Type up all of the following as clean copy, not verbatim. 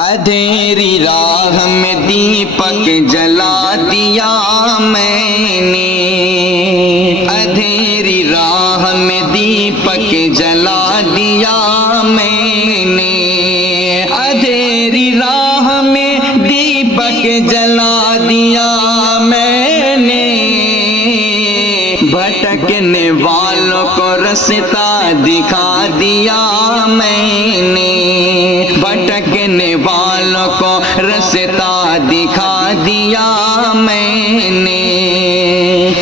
اندھیری راہ میں دیپک جلا دیا میں نے، اندھیری راہ میں دیپک جلا دیا میں نے، اندھیری راہ میں دیپک جلا دیا میں نے، بھٹکنے والوں کو رستہ دکھا دیا میں نے، بھٹکنے والوں کو رستہ دکھا دیا میں نے،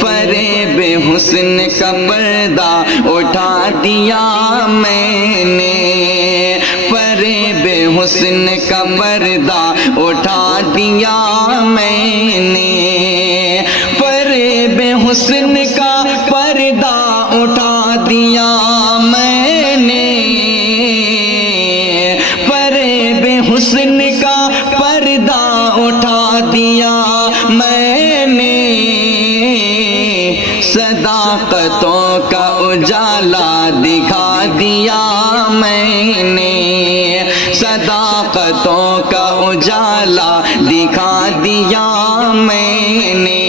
فریب حسن کا پردہ اٹھا دیا میں نے، فریب حسن کا پردہ اٹھا دیا میں نے، فریب حسن کا پردہ اٹھا دیا میں نے، فریب حسن کا پردہ اٹھا دیا میں نے، صداقتوں کا اجالا دکھا دیا میں نے، صداقتوں کا اجالا دکھا دیا میں نے،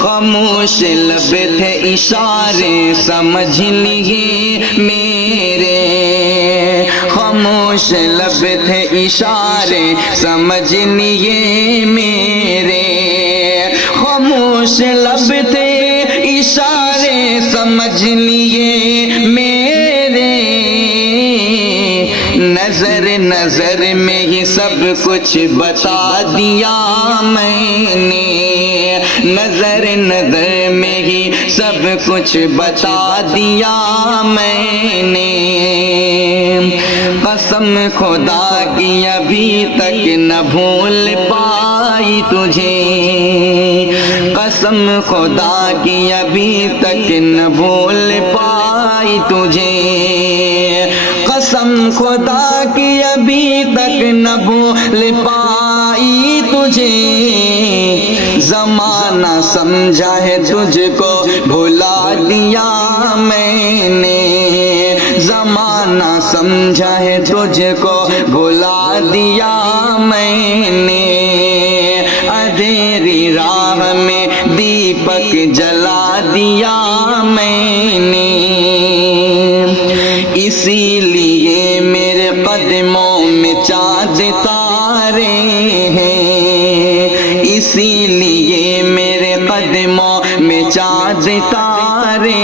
خاموش لب تھے اشارے سمجھ لیے میرے، خاموش لب تھے اشارے سمجھ لیے میرے، خاموش لب تھے اشارے سمجھ لیے میرے، نظر نظر میں یہ سب کچھ بتا دیا میں نے، نظر نظر میں ہی سب کچھ بتا دیا میں نے، قسم خدا کی ابھی تک نہ بھول پائی تجھے، قسم خدا کی ابھی تک نہ بھول پائی تجھے، قسم خدا کی ابھی تک نہ بھول پائی تجھے، زمانہ سمجھا ہے تجھ کو بھلا دیا میں نے، زمانہ سمجھا ہے تجھ کو بھلا دیا میں نے، اندھیری راہ میں دیپک جلا دیا میں نے، اسی لیے میرے قدموں میں چاند تارے ہیں، اسی لیے میرے قدموں میں چاند تارے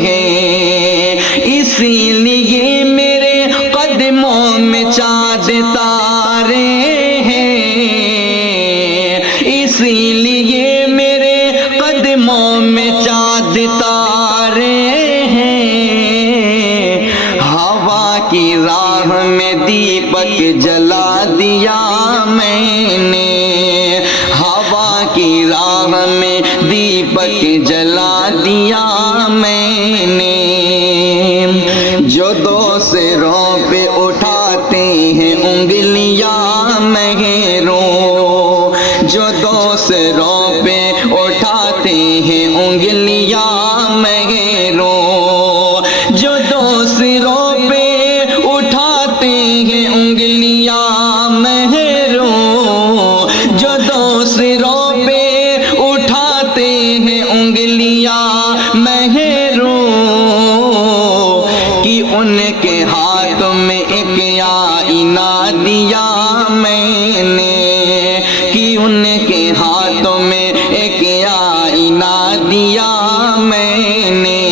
ہیں، اسی لیے میرے قدموں میں چاند تارے ہیں، اسی لیے میرے قدموں میں چاند تارے ہیں، ہوا کی راہ میں دیپک جلا دیا میں نے، ہوا کی راہ میں دیپک جلا دیا میں نے، جو دوسروں پہ اٹھاتے ہیں انگلیاں مہروں، جو دوسروں پہ اٹھاتے ہیں انگلیاں مہروں، جو دوسروں پہ اٹھاتے ہیں انگلیاں مہروں، جو دوسروں پہ اٹھاتے ہیں انگلیاں مہروں، کہ ان کے ہاتھ میں ایک آئینہ دیا میں نے، کہ ان کے ہاتھوں میں ایک آئینہ دیا میں نے،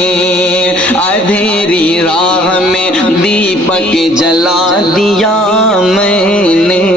اندھیری راہ میں دیپک جلا دیا میں نے۔